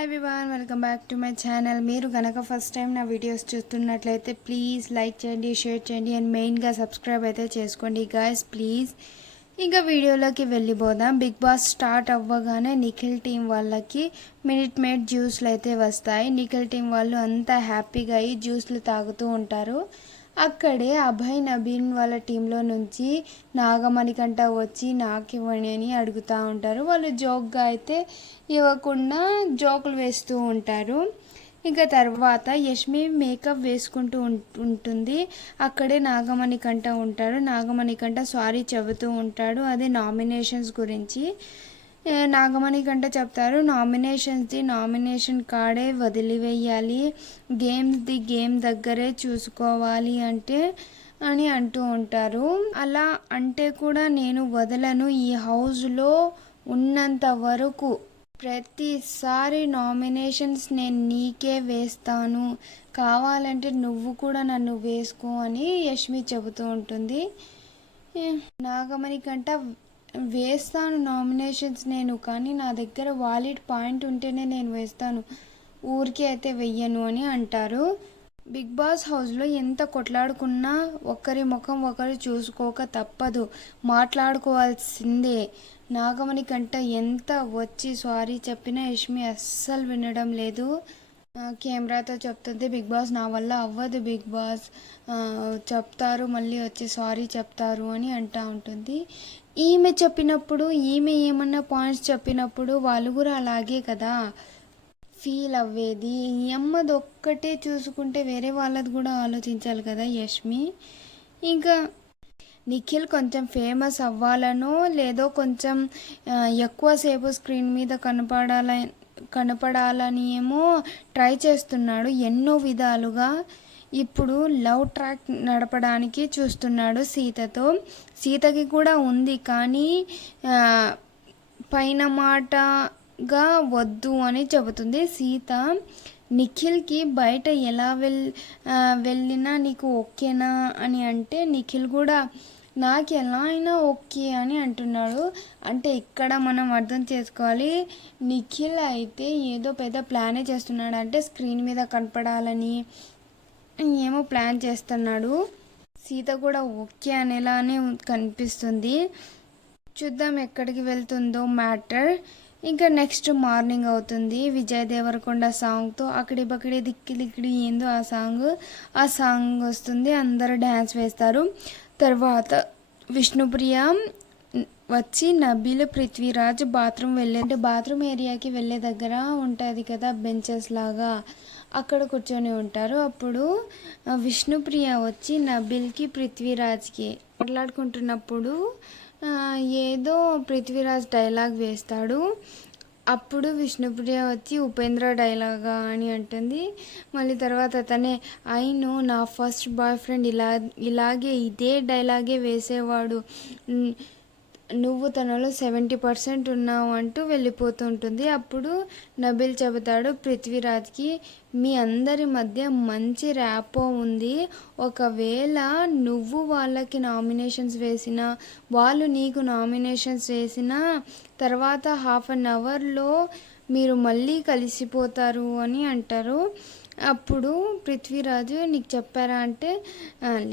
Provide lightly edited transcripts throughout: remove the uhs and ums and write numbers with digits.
Hi everyone, welcome back to my channel. మీరు కనుక first time నా వీడియోస్ చూస్తున్నట్లయితే ప్లీజ్ లైక్ చేయండి, షేర్ చేయండి అండ్ మెయిన్గా సబ్స్క్రైబ్ అయితే చేసుకోండి గాయస్ ప్లీజ్. ఇంకా వీడియోలోకి వెళ్ళిపోదాం. బిగ్ బాస్ స్టార్ట్ అవ్వగానే నిఖిల్ టీం వాళ్ళకి మినిట్ మేడ్ జ్యూస్లు అయితే వస్తాయి. నిఖిల్ టీం వాళ్ళు అంతా హ్యాపీగా అయ్యి జ్యూస్లు తాగుతూ ఉంటారు. అక్కడే అభయ్ నవీన్ వాళ్ళ టీంలో నుంచి నాగమణికంట వచ్చి నాకు ఇవ్వండి అని అడుగుతూ ఉంటారు. వాళ్ళు జోక్గా అయితే ఇవ్వకుండా జోకులు వేస్తూ ఉంటారు. ఇంకా తర్వాత యష్మి మేకప్ వేసుకుంటూ ఉంటుంది. అక్కడే నాగమణికంట ఉంటాడు. నాగమణికంట సారీ చెబుతూ ఉంటాడు, అదే నామినేషన్స్ గురించి. నాగమణికంట చెప్తారు, నామినేషన్ కార్డే వదిలివేయాలి, గేమ్ దగ్గరే చూసుకోవాలి అని అంటూ ఉంటారు. అలా అంటే కూడా నేను వదలను, ఈ హౌస్లో ఉన్నంత వరకు ప్రతిసారి నామినేషన్స్ నేను నీకే వేస్తాను, కావాలంటే నువ్వు కూడా నన్ను వేసుకో అని యష్మి చెబుతూ ఉంటుంది. నాగమణికంట వేస్తాను నామినేషన్స్ నేను, కానీ నా దగ్గర వాలిడ్ పాయింట్ ఉంటేనే నేను వేస్తాను, ఊరికే అయితే వెయ్యను అని అంటారు. బిగ్ బాస్ హౌస్లో ఎంత కొట్లాడుకున్నా ఒకరి ముఖం ఒకరు చూసుకోక తప్పదు, మాట్లాడుకోవాల్సిందే. నాగమణికంట ఎంత వచ్చి సారీ చెప్పినా యష్మి అస్సలు వినడం లేదు. కెమెరాతో చెప్తుంది, బిగ్ బాస్ నా వల్ల అవ్వదు, బిగ్ బాస్ చెప్తారు మళ్ళీ వచ్చి సారీ చెప్తారు అని అంటూ ఉంటుంది. ఈమె చెప్పినప్పుడు, ఈమె ఏమన్నా పాయింట్స్ చెప్పినప్పుడు వాళ్ళు కూడా అలాగే కదా ఫీల్ అవ్వేది. ఈ అమ్మది ఒక్కటే చూసుకుంటే వేరే వాళ్ళది కూడా ఆలోచించాలి కదా యష్మి. ఇంకా నిఖిల్ కొంచెం ఫేమస్ అవ్వాలనో లేదో కొంచెం ఎక్కువసేపు స్క్రీన్ మీద కనపడాలని ఏమో ట్రై చేస్తున్నాడు ఎన్నో విధాలుగా. ఇప్పుడు లవ్ ట్రాక్ నడపడానికి చూస్తున్నాడు సీతతో. సీతకి కూడా ఉంది, కానీ పైన మాటగా వద్దు అని చెబుతుంది సీత. నిఖిల్కి బయట ఎలా వెళ్ళినా నీకు ఓకేనా అని అంటే నిఖిల్ కూడా నాకు ఎలా అయినా ఓకే అని అంటున్నాడు. అంటే ఇక్కడ మనం అర్థం చేసుకోవాలి, నిఖిల్ అయితే ఏదో పెద్ద ప్లానే చేస్తున్నాడు, అంటే స్క్రీన్ మీద కనపడాలని ఏమో ప్లాన్ చేస్తున్నాడు. సీత కూడా ఓకే అనేలానే కనిపిస్తుంది. చూద్దాం ఎక్కడికి వెళ్తుందో మ్యాటర్. ఇంకా నెక్స్ట్ మార్నింగ్ అవుతుంది. విజయ్ దేవరకొండ సాంగ్తో అక్కడి బక్కడి దిక్కిలి ఏందో ఆ సాంగ్ వస్తుంది. అందరూ డ్యాన్స్ వేస్తారు. తర్వాత విష్ణుప్రియ వచ్చి నబీల్ పృథ్వీరాజ్ బాత్రూమ్ ఏరియాకి వెళ్ళే దగ్గర ఉంటుంది కదా బెంచెస్ లాగా, అక్కడ కూర్చొని ఉంటారు. అప్పుడు విష్ణుప్రియ వచ్చి నబీల్కి పృథ్వీరాజ్కి మాట్లాడుకుంటున్నప్పుడు ఏదో పృథ్వీరాజ్ డైలాగ్ వేస్తాడు. అప్పుడు విష్ణుప్రియ వచ్చి ఉపేంద్ర డైలాగా అని అంటుంది. మళ్ళీ తర్వాత అతనే అయినో నా ఫస్ట్ బాయ్ ఫ్రెండ్ ఇలాగే ఇదే డైలాగే వేసేవాడు, నువ్వు తనలో 70% ఉన్నావు అంటూ వెళ్ళిపోతుంటుంది. అప్పుడు నబీల్ చెబుతాడు పృథ్వీరాజ్కి, మీ అందరి మధ్య మంచి ర్యాపో ఉంది, ఒకవేళ నువ్వు వాళ్ళకి నామినేషన్స్ వేసినా వాళ్ళు నీకు నామినేషన్స్ వేసినా తర్వాత 1/2 అవర్లో మీరు మళ్ళీ కలిసిపోతారు అని అంటారు. అప్పుడు పృథ్వీరాజు నీకు చెప్పారా అంటే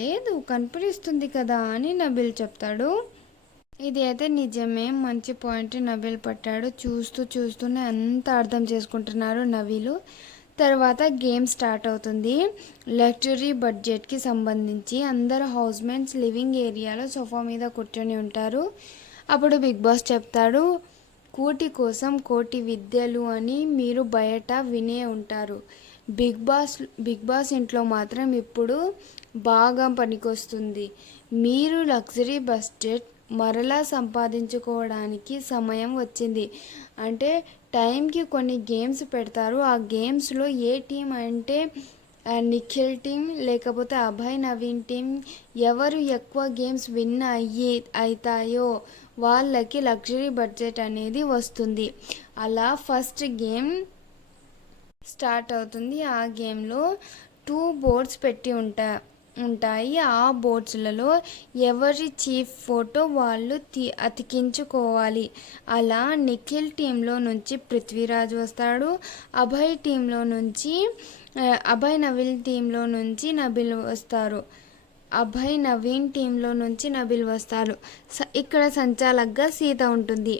లేదు కనిపిస్తుంది కదా అని నబీల్ చెప్తాడు. ఇది అయితే నిజమే, మంచి పాయింట్ నబీల్ పట్టాడు. చూస్తూనే అంతా అర్థం చేసుకుంటున్నారు నవీలు. తర్వాత గేమ్ స్టార్ట్ అవుతుంది. లగ్జరీ బడ్జెట్కి సంబంధించి అందరు హౌస్మేట్స్ లివింగ్ ఏరియాలో సోఫా మీద కూర్చొని ఉంటారు. అప్పుడు బిగ్ బాస్ చెప్తాడు, కూటి కోసం కోటి విద్యలు అని మీరు బయట వినే ఉంటారు, బిగ్ బాస్ ఇంట్లో మాత్రం ఇప్పుడు బాగా పనికొస్తుంది, మీరు లగ్జరీ బడ్జెట్ మరలా సంపాదించుకోవడానికి సమయం వచ్చింది. అంటే టైంకి కొన్ని గేమ్స్ పెడతారు. ఆ గేమ్స్లో ఏ టీం అంటే నిఖిల్ టీం లేకపోతే అభయ్ నవీన్ టీం ఎవరు ఎక్కువ గేమ్స్ విన్ అవుతాయో వాళ్ళకి లగ్జరీ బడ్జెట్ అనేది వస్తుంది. అలా ఫస్ట్ గేమ్ స్టార్ట్ అవుతుంది. ఆ గేమ్లో 2 బోర్డ్స్ పెట్టి ఉంటాయి. ఉంటాయి. ఆ బోర్డ్స్లలో ఎవరి చీఫ్ ఫోటో వాళ్ళు అతికించుకోవాలి. అలా నిఖిల్ టీంలో నుంచి పృథ్వీరాజ్ వస్తాడు. అభయ్ నవీన్ టీంలో నుంచి నబిల్ వస్తారు. ఇక్కడ సంచాలకుగా సీత ఉంటుంది.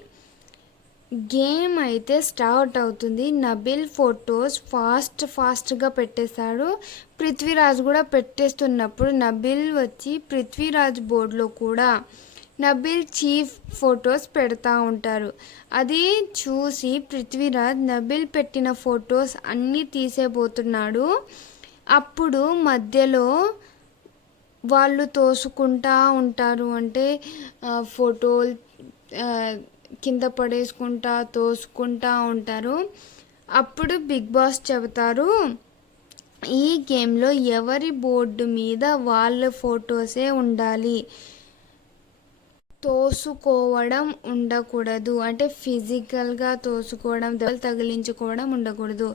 గేమ్ అయితే స్టార్ట్ అవుతుంది. నబిల్ ఫొటోస్ ఫాస్ట్గా పెట్టేస్తాడు. పృథ్వీరాజ్ కూడా పెట్టేస్తున్నప్పుడు నబిల్ వచ్చి పృథ్వీరాజ్ బోర్డులో కూడా నబిల్ చీఫ్ ఫొటోస్ పెడతా ఉంటారు. అది చూసి పృథ్వీరాజ్ నబిల్ పెట్టిన ఫొటోస్ అన్నీ తీసేపోతున్నాడు. అప్పుడు మధ్యలో వాళ్ళు తోసుకుంటా ఉంటారు. అంటే ఫోటోలు కింద పడేసుకుంటా తోసుకుంటా ఉంటారు. అప్పుడు బిగ్ బాస్ చెబుతారు, ఈ గేమ్లో ఎవరి బోర్డు మీద వాళ్ళ ఫొటోసే ఉండాలి, తోసుకోవడం ఉండకూడదు. అంటే ఫిజికల్గా తోసుకోవడం, దెబ్బలు తగిలించుకోవడం ఉండకూడదు.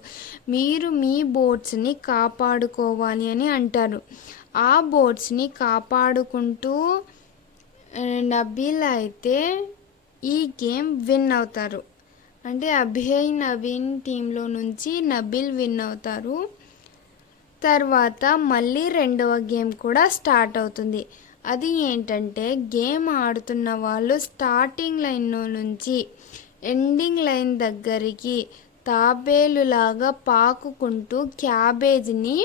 మీరు మీ బోర్డ్స్ని కాపాడుకోవాలి అని అంటారు. ఆ బోర్డ్స్ని కాపాడుకుంటూ నబిల్ అయితే ఈ గేమ్ విన్ అవుతారు. అంటే అభయ్ నవీన్ టీంలో నుంచి నబిల్ విన్ అవుతారు. తర్వాత మళ్ళీ రెండవ గేమ్ కూడా స్టార్ట్ అవుతుంది. అది ఏంటంటే గేమ్ ఆడుతున్న వాళ్ళు స్టార్టింగ్ లైన్లో నుంచి ఎండింగ్ లైన్ దగ్గరికి తాబేలులాగా పాకుకుంటూ క్యాబేజ్ని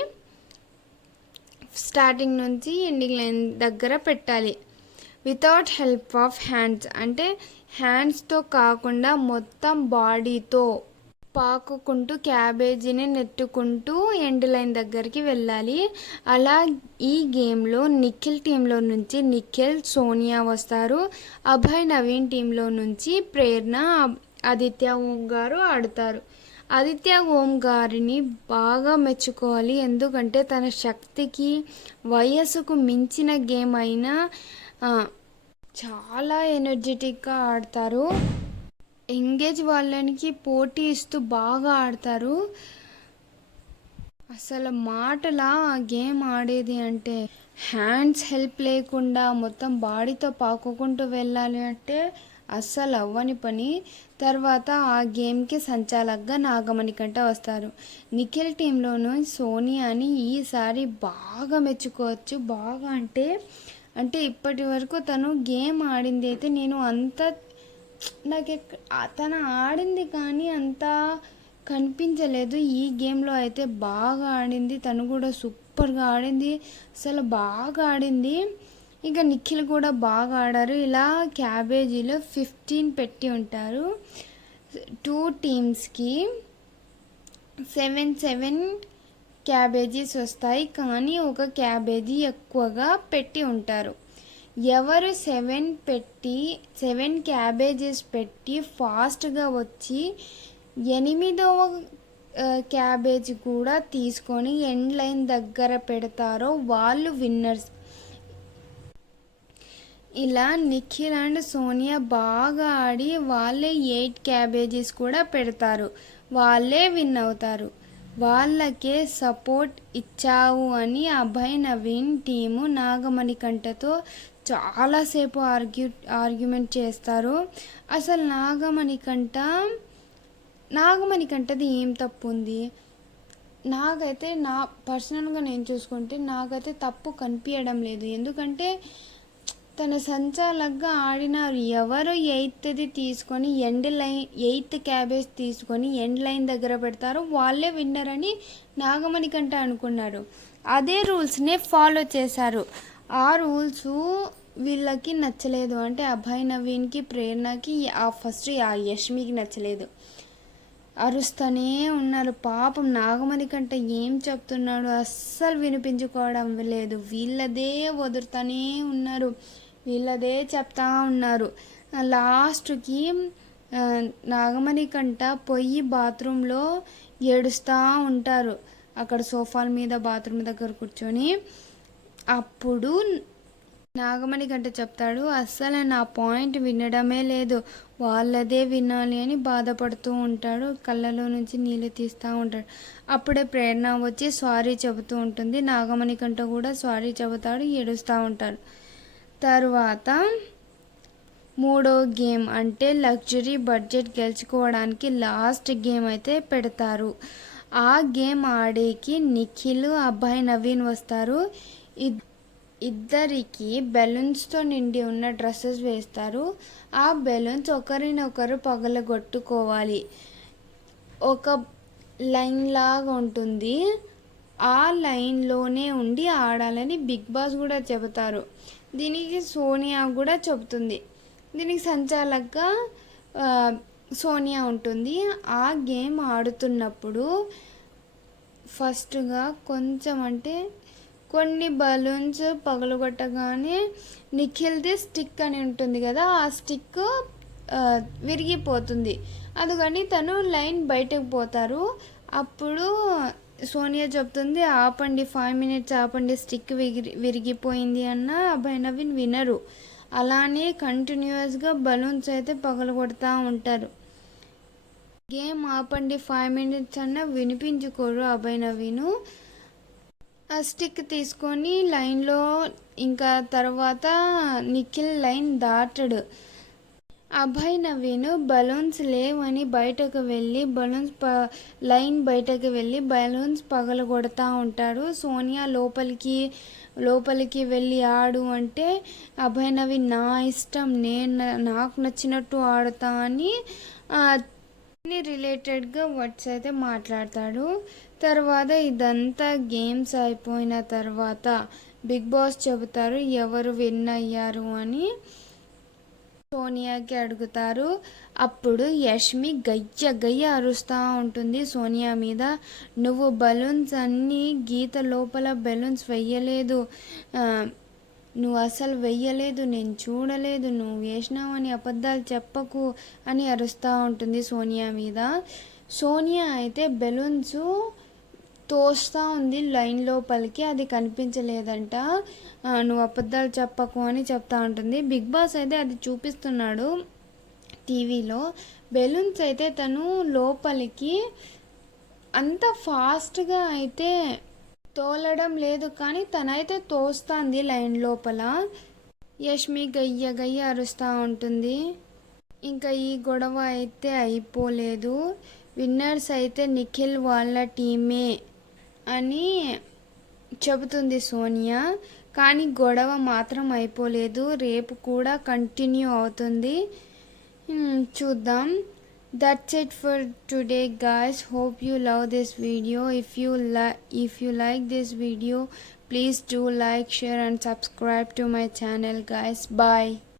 స్టార్టింగ్ నుంచి ఎండింగ్ లైన్ దగ్గర పెట్టాలి. వితౌట్ హెల్ప్ ఆఫ్ హ్యాండ్స్, అంటే హ్యాండ్స్తో కాకుండా మొత్తం బాడీతో పాకుకుంటూ క్యాబేజీని నెట్టుకుంటూ ఎండ్ లైన్ దగ్గరికి వెళ్ళాలి. అలా ఈ గేమ్లో నిఖిల్ టీంలో నుంచి నిఖిల్, సోనియా వస్తారు. అభయ్ నవీన్ టీంలో నుంచి ప్రేరణ, ఆదిత్య ఓం గారు ఆడతారు. ఆదిత్య ఓం గారిని బాగా మెచ్చుకోవాలి. ఎందుకంటే తన శక్తికి వయస్సుకు మించిన గేమ్ అయినా చాలా ఎనర్జెటిక్గా ఆడతారు. ఎంగేజ్ వాళ్ళకి పోటీ ఇస్తూ బాగా ఆడతారు. అసలు మాటలా గేమ్ ఆడేది అంటే హ్యాండ్స్ హెల్ప్ లేకుండా మొత్తం బాడీతో పాకుకుంటూ వెళ్ళాలి అంటే అస్సలు అవ్వని పని. తర్వాత ఆ గేమ్కి సంచాలకుగా నాగమణికంట వస్తారు. నిఖిల్ టీంలోనూ సోనియాని ఈసారి బాగా మెచ్చుకోవచ్చు. బాగా అంటే ఇప్పటి వరకు తను గేమ్ ఆడింది అయితే తను ఆడింది కానీ అంత కనిపించలేదు. ఈ గేమ్లో అయితే బాగా ఆడింది. తను కూడా సూపర్గా ఆడింది, అసలు బాగా ఆడింది. ఇంకా నిఖిల్ కూడా బాగా ఆడారు. ఇలా క్యాబేజీలో 15 పెట్టి ఉంటారు. 2 టీమ్స్కి 7 క్యాబేజీస్ వస్తాయి, కానీ ఒక క్యాబేజీ ఎక్కువగా పెట్టి ఉంటారు. ఎవరు 7 క్యాబేజీస్ పెట్టి ఫాస్ట్గా వచ్చి 8వ క్యాబేజీ కూడా తీసుకొని ఎండ్ లైన్ దగ్గర పెడతారో వాళ్ళు విన్నర్స్. ఇలా నిఖిల్ అండ్ సోనియా బాగా ఆడి వాళ్ళే 8 క్యాబేజీస్ కూడా పెడతారు. వాళ్ళే విన్ అవుతారు. వాళ్ళకే సపోర్ట్ ఇచ్చావు అని అభయ్ నవీన్ టీము నాగమణికంటతో చాలాసేపు ఆర్గ్యుమెంట్ చేస్తారు. అసలు నాగమణికంటది ఏం తప్పు ఉంది? నాకైతే పర్సనల్గా నేను చూసుకుంటే నాకైతే తప్పు కనిపించడం లేదు. ఎందుకంటే తన సంచాలకుగా ఆడినారు. ఎవరు 8th తీసుకొని 8th క్యాబేజ్ తీసుకొని ఎండ్ లైన్ దగ్గర పెడతారో వాళ్ళే విన్నర్ అని నాగమణికంట అనుకున్నారు. అదే రూల్స్నే ఫాలో చేశారు. ఆ రూల్స్ వీళ్ళకి నచ్చలేదు. అంటే అభయ్ నవీన్కి, ప్రేరణకి, ఫస్ట్ ఆ యష్మికి నచ్చలేదు. అరుస్తూనే ఉన్నారు. పాపం నాగమణికంట ఏం చెప్తున్నాడు అస్సలు వినిపించుకోవడం లేదు. వీళ్ళదే వదులుతూనే ఉన్నారు, వీళ్ళదే చెప్తా ఉన్నారు. లాస్ట్కి నాగమణికంట పోయి బాత్రూంలో ఏడుస్తూ ఉంటారు. అక్కడ సోఫాల మీద బాత్రూమ్ దగ్గర కూర్చొని. అప్పుడు నాగమణి గంట చెప్తాడు, అస్సలు నా పాయింట్ వినడమే లేదు, వాళ్ళదే వినాలి అని బాధపడుతూ ఉంటాడు. కళ్ళలో నుంచి నీళ్ళు తీస్తూ ఉంటాడు. అప్పుడే ప్రేరణ వచ్చి సారీ చెబుతూ ఉంటుంది. నాగమణి కంట కూడా సారీ చెబుతాడు, ఏడుస్తూ ఉంటాడు. తర్వాత మూడో గేమ్ అంటే లగ్జరీ బడ్జెట్ గెలుచుకోవడానికి లాస్ట్ గేమ్ అయితే పెడతారు. ఆ గేమ్ ఆడేకి నిఖిల్, అబ్బాయి నవీన్ వస్తారు. ఇద్దరికి బెలూన్స్తో నిండి ఉన్న డ్రెస్సెస్ వేస్తారు. ఆ బెలూన్స్ ఒకరినొకరు పగలగొట్టుకోవాలి. ఒక లైన్ లాగా ఉంటుంది, ఆ లైన్లోనే ఉండి ఆడాలని బిగ్ బాస్ కూడా చెబుతారు. దీనికి సోనియా కూడా చెబుతుంది. దీనికి సంచాలకుగా సోనియా ఉంటుంది. ఆ గేమ్ ఆడుతున్నప్పుడు ఫస్ట్గా కొంచెం అంటే కొన్ని బలూన్స్ పగలగొట్టగానే నిఖిల్ది స్టిక్ అని ఉంటుంది కదా, ఆ స్టిక్ విరిగిపోతుంది. అందుకని తను లైన్ బయటకు పోతారు. అప్పుడు సోనియా చెప్తుంది, ఆపండి, 5 minutes ఆపండి, స్టిక్ విరిగిపోయింది అన్న అభయ్ నవీన్ వినరు. అలానే కంటిన్యూస్గా బలూన్స్ అయితే పగలగొడతా ఉంటారు. గేమ్ ఆపండి 5 minutes అన్న వినిపించుకోరు అభయ్ నవీను. ఆ స్టిక్ తీసుకొని లైన్లో, ఇంకా తర్వాత నిఖిల్ లైన్ దాటడు. అభయ్ నవీన్ బలూన్స్ లేవని బయటకు వెళ్ళి లైన్ బయటకు వెళ్ళి బలూన్స్ పగలగొడతా ఉంటాడు. సోనియా లోపలికి వెళ్ళి ఆడు అంటే అభయ్ నవీన్ నా ఇష్టం, నాకు నచ్చినట్టు ఆడుతా అని రిలేటెడ్గా వర్డ్స్ అయితే మాట్లాడతాడు. తర్వాత ఇదంతా గేమ్స్ అయిపోయిన తర్వాత బిగ్ బాస్ చెబుతారు ఎవరు విన్ అయ్యారు అని సోనియాకి అడుగుతారు. అప్పుడు యష్మి గయ్య అరుస్తూ ఉంటుంది సోనియా మీద, నువ్వు బలూన్స్ అన్నీ గీత లోపల బెలూన్స్ వెయ్యలేదు, నువ్వు అసలు వెయ్యలేదు, నేను చూడలేదు, నువ్వు వేసినావని అబద్ధాలు చెప్పకు అని అరుస్తూ ఉంటుంది సోనియా మీద. సోనియా అయితే బెలూన్స్ తోస్తూ ఉంది లైన్ లోపలికి, అది కనిపించలేదంట, నువ్వు అబద్ధాలు చెప్పకు అని చెప్తా ఉంటుంది. బిగ్ బాస్ అయితే అది చూపిస్తున్నాడు టీవీలో. బెలూన్స్ అయితే తను లోపలికి అంత ఫాస్ట్గా అయితే తోలడం లేదు, కానీ తనైతే తోస్తుంది లైన్ లోపల. యష్మి గయ్య అరుస్తూ ఉంటుంది. ఇంకా ఈ గొడవ అయితే అయిపోలేదు. విన్నర్స్ అయితే నిఖిల్ వాళ్ళ టీమే అని చెబుతుంది సోనియా. కానీ గొడవ మాత్రం అయిపోలేదు, రేపు కూడా కంటిన్యూ అవుతుంది, చూద్దాం. That's it for today guys. Hope you love this video. If you like this video, please do like, share and subscribe to my channel guys. Bye.